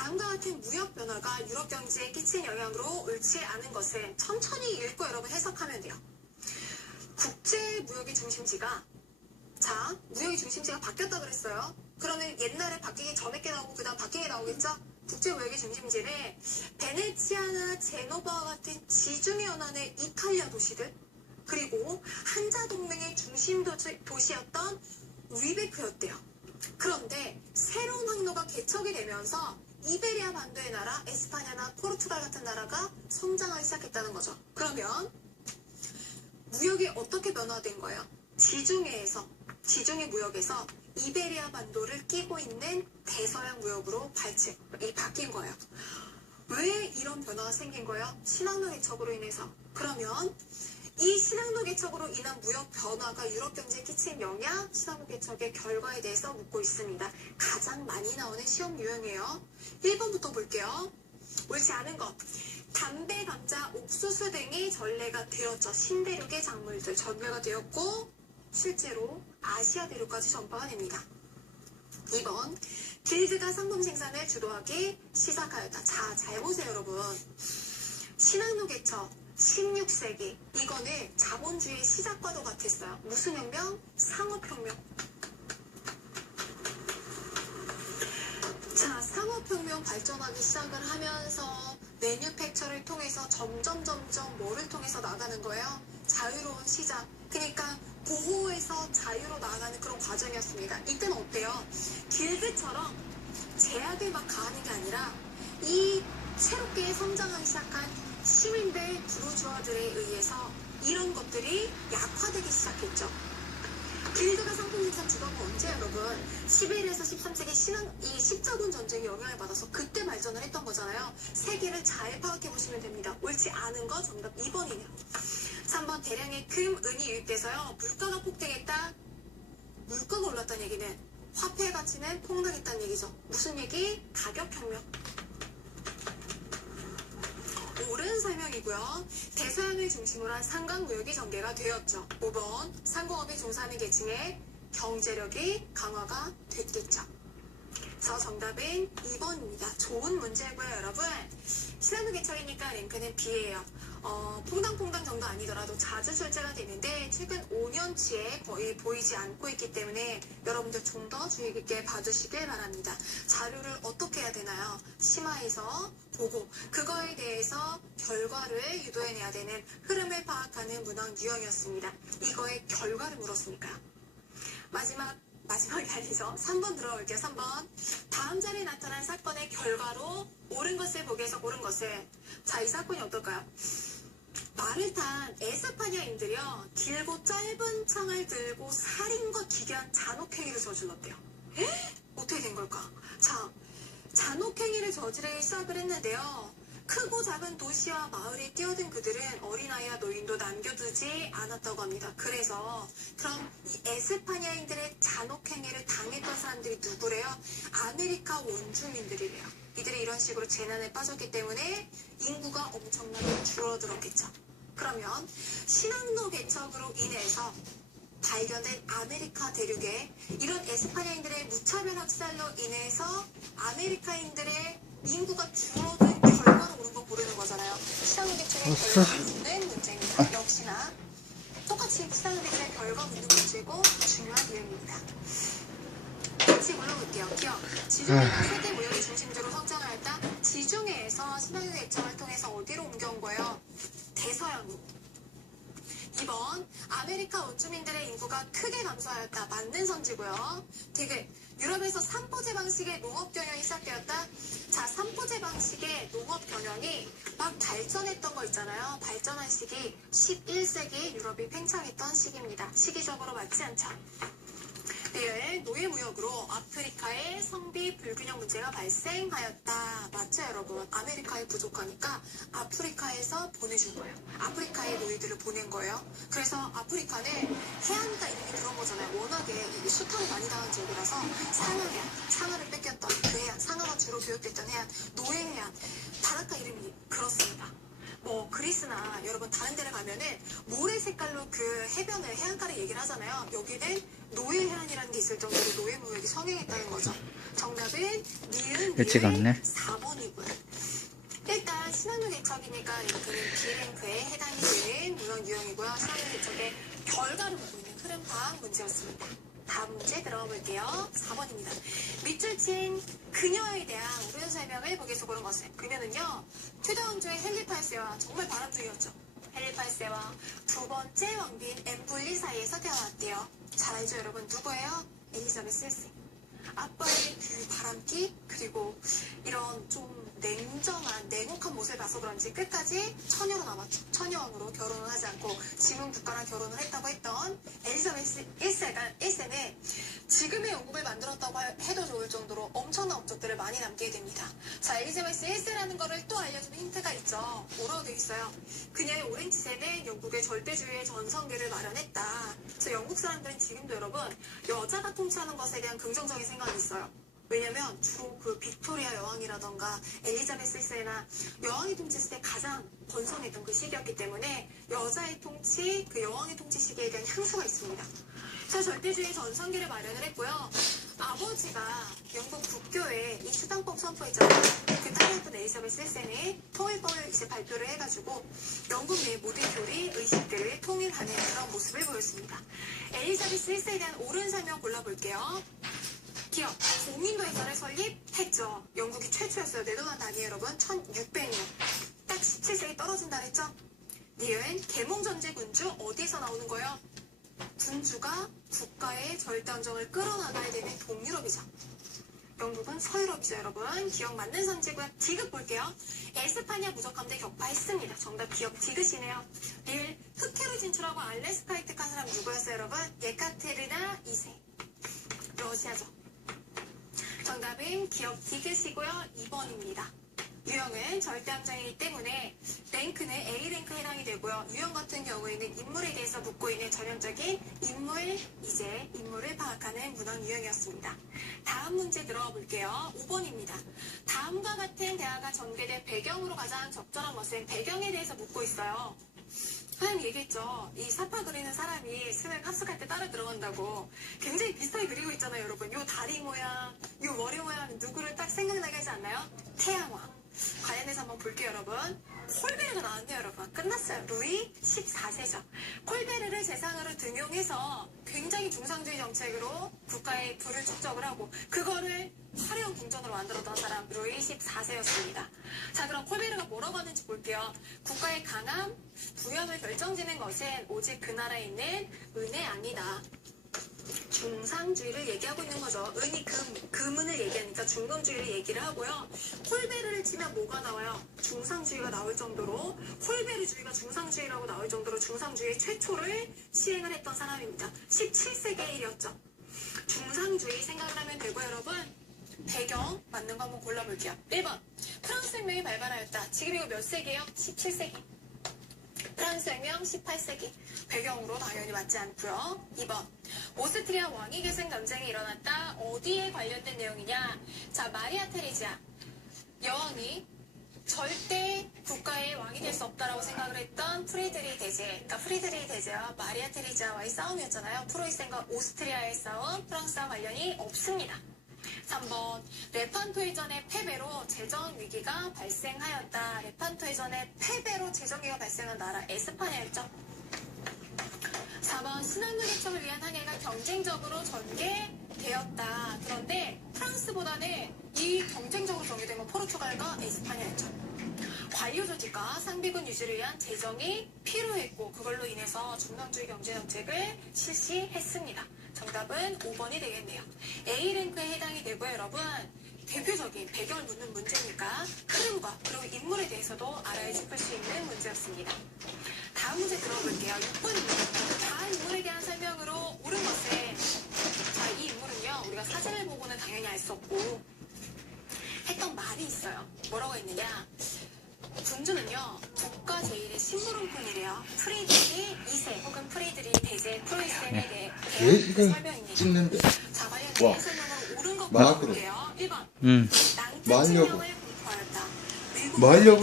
다음과 같은 무역 변화가 유럽 경제에 끼친 영향으로 옳지 않은 것은 천천히 읽고 여러분 해석하면 돼요. 국제 무역의 중심지가 무역의 중심지가 바뀌었다 그랬어요. 그러면 옛날에 바뀌기 전에 게 나오고 그 다음 바뀌게 나오겠죠? 국제 무역의 중심지는 베네치아나 제노바와 같은 지중해 연안의 이탈리아 도시들, 그리고 한자동맹의 중심 도시였던 리베크였대요. 그런데 새로운 항로가 개척이 되면서 이베리아 반도의 나라, 에스파냐나 포르투갈 같은 나라가 성장하기 시작했다는 거죠. 그러면 무역이 어떻게 변화된 거예요? 지중해 무역에서 이베리아 반도를 끼고 있는 대서양 무역으로 바뀐 거예요. 왜 이런 변화가 생긴 거예요? 신항로 개척으로 인해서. 그러면 이 신항로 개척으로 인한 무역 변화가 유럽 경제에 끼친 영향, 신항로 개척의 결과에 대해서 묻고 있습니다. 가장 많이 나오는 시험 유형이에요. 1번부터 볼게요. 옳지 않은 것. 담배, 감자, 옥수수 등이 전래가 되었죠. 신대륙의 작물들 전래가 되었고 실제로 아시아 대륙까지 전파가 됩니다. 2번. 길드가 상품 생산을 주도하기 시작하였다. 잘 보세요 여러분. 신항로 개척 16세기, 이거는 자본주의 시작과도 같았어요. 무슨 혁명? 상업혁명. 상업혁명 발전하기 시작을 하면서 매뉴팩처를 통해서 점점 뭐를 통해서 나가는 거예요? 자유로운 시장. 그러니까 보호에서 자유로 나아가는 그런 과정이었습니다. 이때는 어때요? 길드처럼 제약을 막 가하는 게 아니라 이 새롭게 성장하기 시작한 시민들, 부르주아들에 의해서 이런 것들이 약화되기 시작했죠. 길드가 상품 생산 주도한 건 언제 여러분? 11에서 13세기 이 십자군 전쟁에 영향을 받아서 그때 발전을 했던 거잖아요. 세계를 잘 파악해 보시면 됩니다. 옳지 않은 거 정답 2번이네요. 3번. 대량의 금, 은이 유입돼서요. 물가가 폭등했다. 물가가 올랐다는 얘기는 화폐 가치는 폭락했다는 얘기죠. 무슨 얘기? 가격혁명. 옳은 설명이고요. 대서양을 중심으로 한 상강무역이 전개가 되었죠. 5번. 상공업에 종사하는 계층의 경제력이 강화가 됐겠죠. 정답은 2번입니다. 좋은 문제고요 여러분. 신한도 개척이니까 랭크는 B예요. 퐁당퐁당 정도 아니더라도 자주 출제가 되는데 최근 5년치에 거의 보이지 않고 있기 때문에 여러분들 좀 더 주의 깊게 봐주시길 바랍니다. 자료를 어떻게 해야 되나요? 심화해서 보고 그거에 대해서 결과를 유도해내야 되는 흐름을 파악하는 문항 유형이었습니다. 이거의 결과를 물었으니까요. 마지막이 아니죠. 3번 들어올게요. 3번. 다음 자리에 나타난 사건의 결과로 옳은 것을 보기 위해서 고른 것을. 이 사건이 어떨까요? 말을 탄 에스파냐인들이요. 길고 짧은 창을 들고 살인과 기괴한 잔혹행위를 저질렀대요. 어떻게 된 걸까? 잔혹행위를 저지르기 시작을 했는데요. 크고 작은 도시와 마을에 뛰어든 그들은 어린아이와 노인도 남겨두지 않았다고 합니다. 그래서 그럼 이 에스파냐인들의 잔혹행위를 당했던 사람들이 누구래요? 아메리카 원주민들이래요. 이들이 이런 식으로 재난에 빠졌기 때문에 인구가 엄청나게 줄어들었겠죠. 그러면 신항로 개척으로 인해서 발견된 아메리카 대륙에 이런 에스파냐인들의 무차별 학살로 인해서 아메리카인들의 인구가 줄어든 결과로 오른 거 고르는 거잖아요. 신항로 개척의 결과 묻는 문제입니다. 역시나 똑같이 신항로 개척의 결과 묻는 문제고 중요한 유형입니다. 같이 불러볼게요. 기억. 지중해가 세계 무역의 중심지로 성장하였다. 지중해에서 신항로 개척을 통해서 어디로 옮겨온 거예요? 대서양으로. 2번. 아메리카 원주민들의 인구가 크게 감소하였다. 맞는 선지고요. 유럽에서 삼포제 방식의 농업 경영이 시작되었다. 삼포제 방식의 농업 경영이 막 발전했던 거 있잖아요. 발전한 시기 11세기 유럽이 팽창했던 시기입니다. 시기적으로 맞지 않죠. 노예무역으로 아프리카의 성비 불균형 문제가 발생하였다. 맞죠 여러분? 아메리카에 부족하니까 아프리카에서 보내준 거예요. 아프리카에 노예들을 보낸 거예요. 그래서 아프리카는 해안가 이름이 그런 거잖아요. 워낙에 수탈을 많이 당한 지역이라서 상하를 뺏겼던 그 해안, 상하가 주로 교육됐던 해안, 노예 해안, 바닷가 이름이 그렇습니다. 뭐 그리스나 여러분 다른 데를 가면은 모래 색깔로 그 해변을 해안가를 얘기를 하잖아요. 여기는 노예 해안이라는 게 있을 정도로 노예 무역이 성행했다는 거죠. 정답은 니은 일찍 왔네. 4번이고요. 일단 신한문 개척이니까 이렇게는 B랭크에 해당이 되는 문헌 유형이고요. 신한문 개척의 결과를 보고 있는 흐름 파악 문제였습니다. 다음 문제 들어가 볼게요. 4번입니다. 밑줄 친 그녀에 대한 옳은 설명을 보기 속으로 것은 그녀는요. 튜더 왕조의 헨리 8세와 정말 바람둥이였죠. 헨리 8세와 두 번째 왕비인 엠블리 사이에서 태어났대요. 잘 알죠 여러분? 누구예요? 엘리자베스 1세. 아빠의 그 바람기 그리고 이런 좀 냉정한 냉혹한 모습을 봐서 그런지 끝까지 처녀로 남았죠. 처녀왕으로 결혼을 하지 않고 지문 국가랑 결혼을 했다고 했던 엘리자베스 1세는 지금의 영국을 만들었다고 해도 좋을 정도로 엄청난 업적들을 많이 남기게 됩니다. 자, 엘리자베스 1세라는 거를 또 알려주는 힌트가 있죠. 뭐라고 되어 있어요? 그녀의 오랜 치세는 영국의 절대주의의 전성기를 마련했다. 그래서 영국 사람들은 지금도 여러분 여자가 통치하는 것에 대한 긍정적인 생각이 있어요. 왜냐면 주로 그 빅토리아 여왕이라던가 엘리자베스 1세나 여왕이 통치했을 때 가장 번성했던 그 시기였기 때문에 여자의 통치, 그 여왕의 통치 시기에 대한 향수가 있습니다. 그래서 절대주의 전성기를 마련을 했고요. 아버지가 영국 국교에 이 수당법 선포했잖아요. 그 딸이었던 엘리자베스 1세는 통일법을 이제 발표를 해가지고 영국 내 모든 교리, 의식들을 통일하는 그런 모습을 보였습니다. 엘리자베스 1세에 대한 옳은 설명 골라볼게요. 기업, 공인도회사를 설립했죠. 영국이 최초였어요. 네덜란드 아니에요, 여러분? 1600년. 딱 17세기 떨어진다 했죠? 니은, 계몽전제 군주, 어디에서 나오는 거예요? 군주가 국가의 절대안정을 끌어나가야 되는 동유럽이죠. 영국은 서유럽이죠, 여러분. 기억 맞는 선지고요. 디귿 볼게요. 에스파냐 무적함대 격파했습니다. 정답 기억 디귿이네요. 리을, 흑해로 진출하고 알래스카 획득한 사람 누구였어요, 여러분? 예카테르나 2세. 러시아죠. 정답은 기억 디귿이고요. 2번입니다. 유형은 절대함정이기 때문에 랭크는 A랭크에 해당이 되고요. 유형 같은 경우에는 인물에 대해서 묻고 있는 전형적인 인물을 파악하는 문헌 유형이었습니다. 다음 문제 들어가 볼게요. 5번입니다. 다음과 같은 대화가 전개된 배경으로 가장 적절한 것은 배경에 대해서 묻고 있어요. 선생님 얘기했죠. 이 사파 그리는 사람이 스승 합숙할 때 따라 들어간다고. 굉장히 비슷하게 그리고 있잖아요, 여러분. 요 다리 모양, 요 머리 모양 누구를 딱 생각나게 하지 않나요? 태양왕. 관련해서 한번 볼게요, 여러분. 콜베르가 나왔네요, 여러분. 끝났어요. 루이 14세죠. 콜베르를 재상으로 등용해서 굉장히 중상주의 정책으로 국가의 부를 축적을 하고 그거를 화려한 궁전으로 만들었던 사람 루이 14세였습니다. 자, 그럼 콜베르가 뭐라고 하는지 볼게요. 국가의 강함, 부여를 결정짓는 것은 오직 그 나라에 있는 은혜 아니다. 중상주의를 얘기하고 있는 거죠. 은이 금은을 얘기하니까 중금주의를 얘기를 하고요. 콜베르를 치면 뭐가 나와요? 중상주의가 나올 정도로 콜베르주의가 중상주의라고 나올 정도로 중상주의 최초를 시행을 했던 사람입니다. 17세기의 일이었죠. 중상주의 생각을 하면 되고 여러분 배경 맞는 거 한번 골라볼게요. 1번 프랑스 혁명이 발발하였다. 지금 이거 몇 세기예요? 17세기. 프랑스 혁명 18세기. 배경으로 당연히 맞지 않고요. 2번 오스트리아 왕위 계승 전쟁이 일어났다. 어디에 관련된 내용이냐? 자, 마리아 테레지아 여왕이 절대 국가의 왕이 될 수 없다라고 생각을 했던 프리드리 대제. 그러니까 프리드리 대제와 마리아 테레지아와의 싸움이었잖아요. 프로이센과 오스트리아의 싸움, 프랑스와 관련이 없습니다. 3번 레판토해전의 패배로 재정 위기가 발생하였다. 레판토해전의 패배로 재정 위기가 발생한 나라 에스파냐였죠. 4번 신한문 개척을 위한 항해가 경쟁적으로 전개되었다. 그런데 프랑스보다는 이 경쟁적으로 전개된 건 포르투갈과 에스파냐였죠. 관료 조직과 상비군 유지를 위한 재정이 필요했고 그걸로 인해서 중상주의 경제 정책을 실시했습니다. 정답은 5번이 되겠네요. A랭크에 해당이 되고요, 여러분. 대표적인 배경을 묻는 문제니까 흐름과 그리고 인물에 대해서도 알아야지 풀 수 있는 문제였습니다. 다음 문제 들어볼게요. 6번입니다. 다음 인물에 대한 설명으로 옳은 것은 자, 이 인물은요. 우리가 사진을 보고는 당연히 알 수 없고 했던 말이 있어요. 뭐라고 했느냐. 군주는요. 국가 제일의 심부름꾼이래요. 프리드리 2세 혹은 프리드리 대제 프로이센에 대해 설명입니다. 찍는데. 자, 관련 설명으로 옳은 것 마크로. 볼게요. 1번 응. 낭떠 말려고. 혁명을 공포하였다. 말려고.